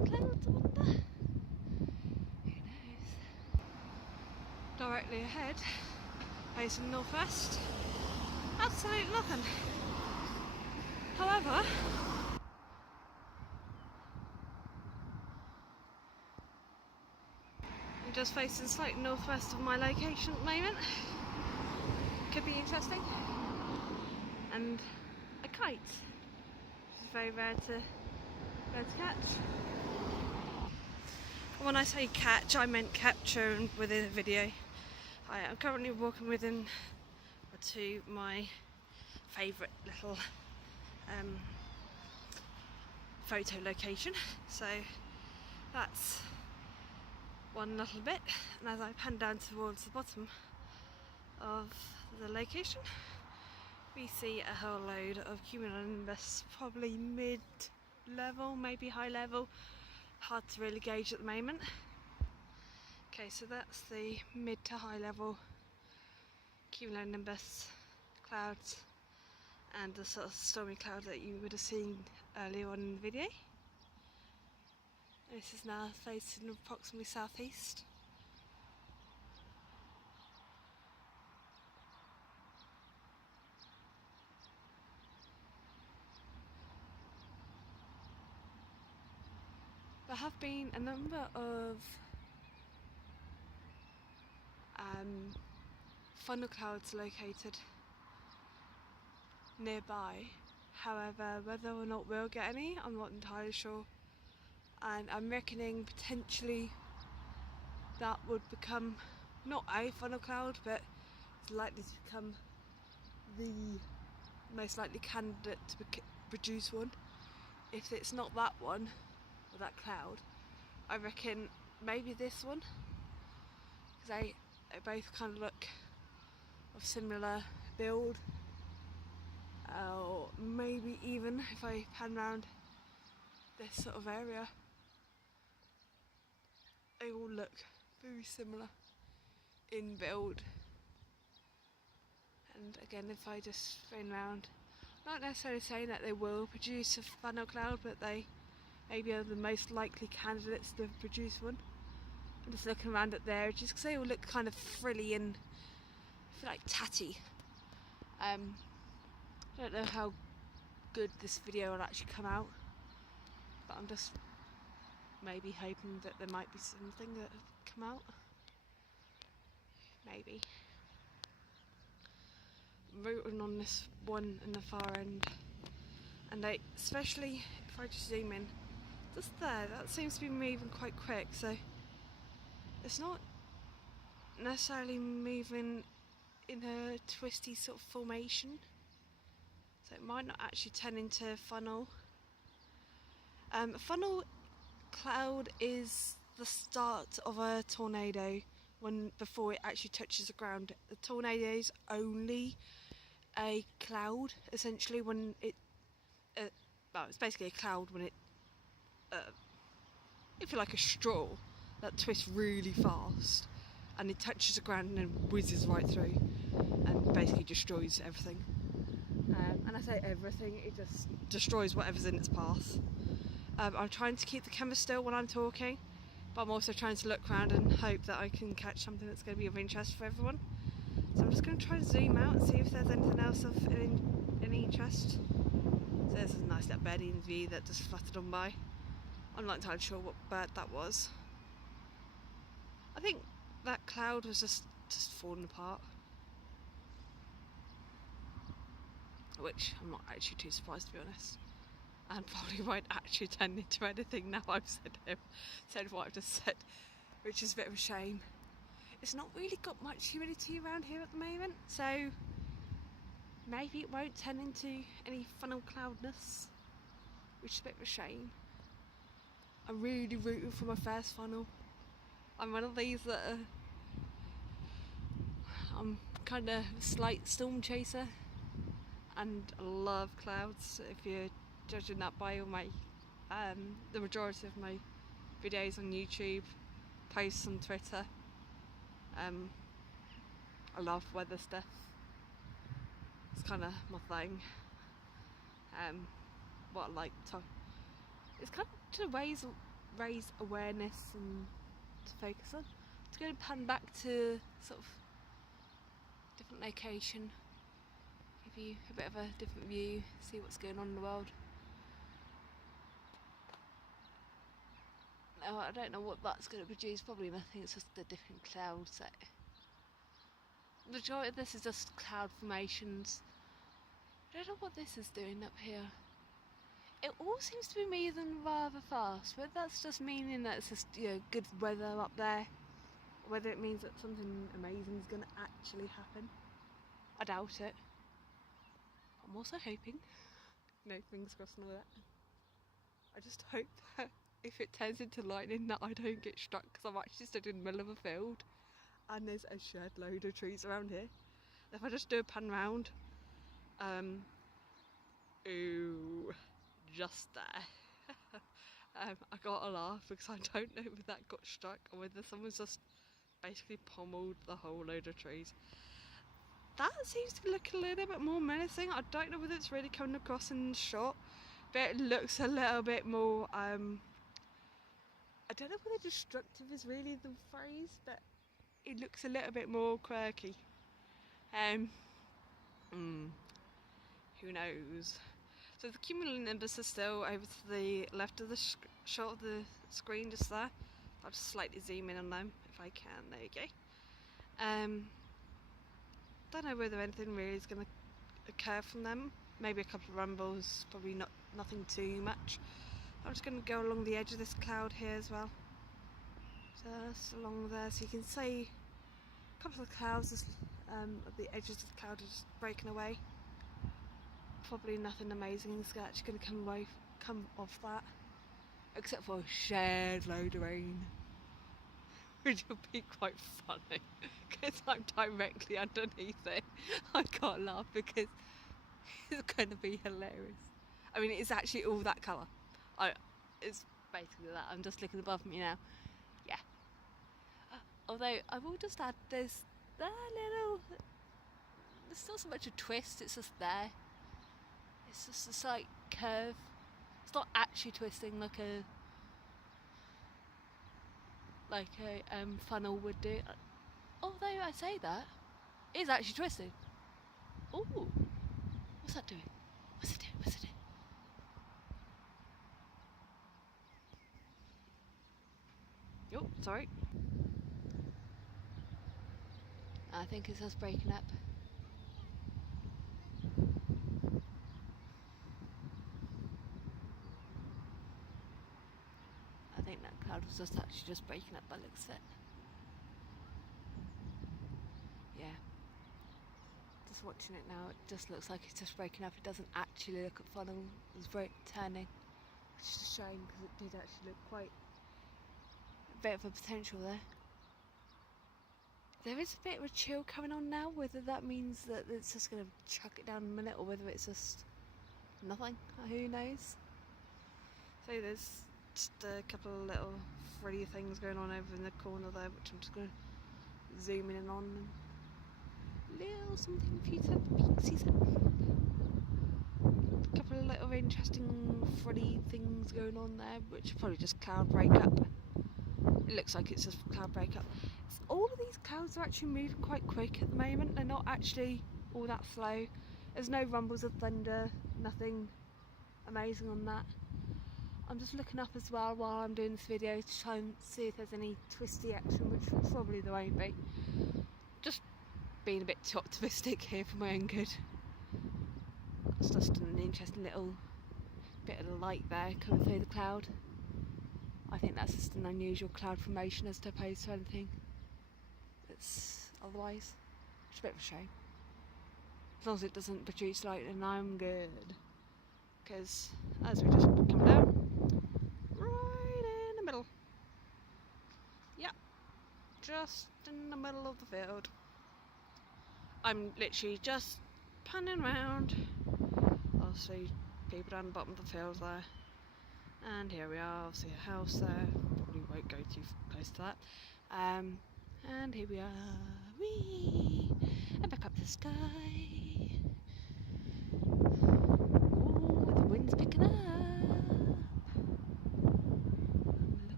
clouds, I wonder? Who knows? Directly ahead, facing northwest, absolutely nothing. However, I'm just facing slightly northwest of my location at the moment. Could be interesting. And a kite, which is very rare to catch. When I say catch, I meant capture within a video. I'm currently walking within to my favourite little photo location, so that's one little bit, and as I pan down towards the bottom of the location we see a whole load of cumulonimbus, probably mid-level, maybe high level, hard to really gauge at the moment. Okay, so that's the mid to high level cumulonimbus clouds and the sort of stormy cloud that you would have seen earlier on in the video. This is now facing approximately southeast. There have been a number of funnel clouds located nearby. However, whether or not we'll get any, I'm not entirely sure. And I'm reckoning potentially that would become not a funnel cloud, but it's likely to become the most likely candidate to produce one. If it's not that one, or that cloud, I reckon maybe this one, because they both kind of look of similar build, or maybe even if I pan around this sort of area, they all look very similar in build. And again, if I just spin around, not necessarily saying that they will produce a funnel cloud, but they maybe are the most likely candidates to produce one. I'm just looking around at their edges because they all look kind of frilly and I feel like tatty. I don't know how good this video will actually come out, but I'm just maybe hoping that there might be something that will come out. Maybe. I'm rooting on this one in the far end, and especially if I just zoom in, just there, that seems to be moving quite quick, so it's not necessarily moving in a twisty sort of formation, so it might not actually turn into a funnel. A funnel cloud is the start of a tornado before it actually touches the ground. The tornado is only a cloud essentially when it well, it's basically a cloud when it if you like a straw that twists really fast and it touches the ground and then whizzes right through and basically destroys everything. And I say everything, it just destroys whatever's in its path. I'm trying to keep the camera still when I'm talking, but I'm also trying to look around and hope that I can catch something that's going to be of interest for everyone. So I'm just going to try to zoom out and see if there's anything else of any interest. So there's a nice little birdie in view that just fluttered on by. I'm not entirely sure what bird that was. I think that cloud was just falling apart, which I'm not actually too surprised, to be honest, and probably won't actually turn into anything now I've said what I've just said, which is a bit of a shame. It's not really got much humidity around here at the moment, so maybe it won't turn into any funnel cloudness, which is a bit of a shame. I'm really rooting for my first funnel. I'm one of these that I'm kind of a slight storm chaser and I love clouds. If you're judging that by all my the majority of my videos on YouTube, posts on Twitter, I love weather stuff. It's kind of my thing. What I like to, it's kind of to ways raise awareness and to focus on. It's going to pan back to sort of different location, give you a bit of a different view, see what's going on in the world. No, I don't know what that's going to produce, probably nothing, it's just a different cloud set. The majority of this is just cloud formations. I don't know what this is doing up here. It all seems to be moving rather fast, but that's just meaning that it's just, you know, good weather up there. Whether it means that something amazing is going to actually happen, I doubt it. I'm also hoping, no, fingers crossed and all that. I just hope that if it turns into lightning that I don't get struck, because I'm actually stood in the middle of a field and there's a shed load of trees around here. If I just do a pan round, ooh, just there. I got a laugh because I don't know whether that got struck or whether someone's just basically pommeled the whole load of trees. That seems to look a little bit more menacing. I don't know whether it's really coming across in the shot, but it looks a little bit more, I don't know whether destructive is really the phrase, but it looks a little bit more quirky. Who knows? So the cumulonimbus is still over to the left of the shot of the screen, just there. I'll just slightly zoom in on them if I can. There you go. Don't know whether anything really is going to occur from them. Maybe a couple of rumbles, probably nothing too much. I'm just going to go along the edge of this cloud here as well. Just along there, so you can see a couple of clouds at the edges of the cloud are just breaking away. Probably nothing amazing is actually going to come off that, except for a shared load of rain, which will be quite funny because I'm directly underneath it. I can't laugh because it's going to be hilarious. I mean, it's actually all that colour. It's basically that. I'm just looking above me now. Yeah. Although I will just add, there's not so much a twist. It's just there. It's just a slight curve. It's not actually twisting like a funnel would do. Although I say that, it is actually twisting. Ooh, what's that doing? What's it doing? Oh, sorry. I think it's just breaking up. I think that cloud was just actually just breaking up by the looks of it. Yeah. Just watching it now, it just looks like it's just breaking up. It doesn't actually look at funnel. It's turning. Which is a shame because it did actually look quite a bit of a potential there. There is a bit of a chill coming on now, whether that means that it's just going to chuck it down in a minute or whether it's just nothing, who knows. So there's just a couple of little frilly things going on over in the corner there, which I'm just going to zoom in on. Little something for you to have a peek, see. A couple of little interesting frilly things going on there, which are probably just cloud breakup. It looks like it's just cloud breakup. All of these clouds are actually moving quite quick at the moment. They're not actually all that slow. There's no rumbles of thunder, nothing amazing on that. I'm just looking up as well while I'm doing this video to try and see if there's any twisty action, which probably there won't be. Just being a bit too optimistic here for my own good. It's just an interesting little bit of light there coming through the cloud. I think that's just an unusual cloud formation as opposed to anything that's otherwise. It's a bit of a shame. As long as it doesn't produce lightning, I'm good. Because as we just come down, right in the middle. Yep, just in the middle of the field. I'm literally just panning around. I'll see people down the bottom of the field there. And here we are, I'll see a house there. Probably won't go too close to that. And here we are. Whee! And back up to the sky. Ooh, the wind's picking up. I'm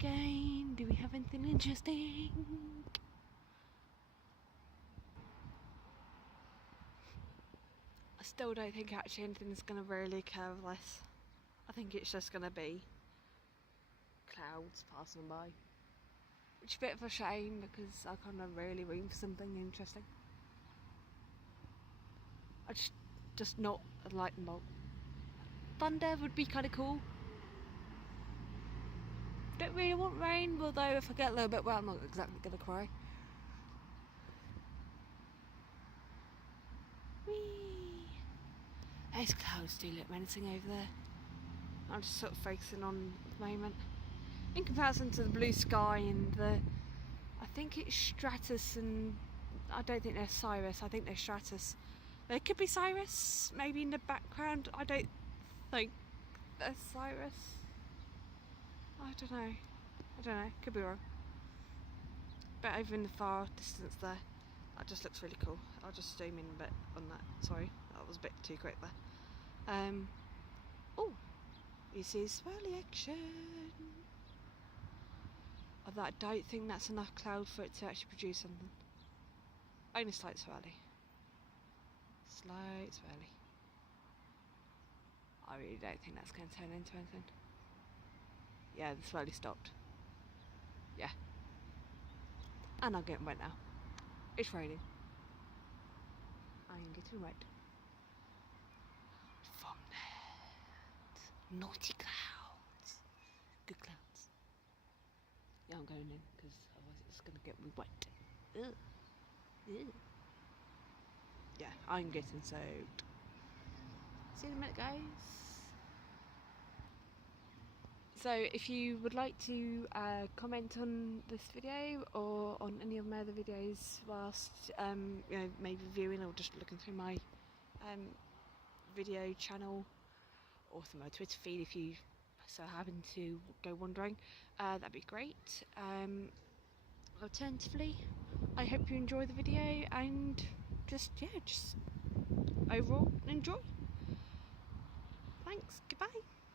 again? Do we have anything interesting? I still don't think actually anything's going to really occur with this. I think it's just going to be clouds passing by. Which is a bit of a shame because I kind of really room for something interesting. I just not a lightning bolt. Thunder would be kind of cool. Don't really want rain, although if I get a little bit wet I'm not exactly going to cry. Whee! Those clouds do look menacing over there. I'm just sort of focusing on the moment. In comparison to the blue sky and the, I think it's Stratus, and I don't think they're Cirrus, I think they're Stratus. They could be Cirrus, maybe in the background. I don't think they're Cirrus. I don't know, could be wrong. But over in the far distance there, that just looks really cool. I'll just zoom in a bit on that, sorry, that was a bit too quick there. Oh, this is swirly action. Although I don't think that's enough cloud for it to actually produce something. Only slight swirly. Slight swirly. I really don't think that's going to turn into anything. Yeah, the swirly stopped. Yeah. And I'm getting wet now. It's raining. I'm getting wet. From that. Naughty clouds. Good clouds. Yeah, I'm going in because otherwise it's going to get me wet. Ugh. Ugh. Yeah, I'm getting soaked. See you in a minute, guys. So if you would like to comment on this video or on any of my other videos whilst you know, maybe viewing or just looking through my video channel or through my Twitter feed if you so happen to go wandering, that'd be great. Alternatively, I hope you enjoy the video and just overall enjoy. Thanks, goodbye.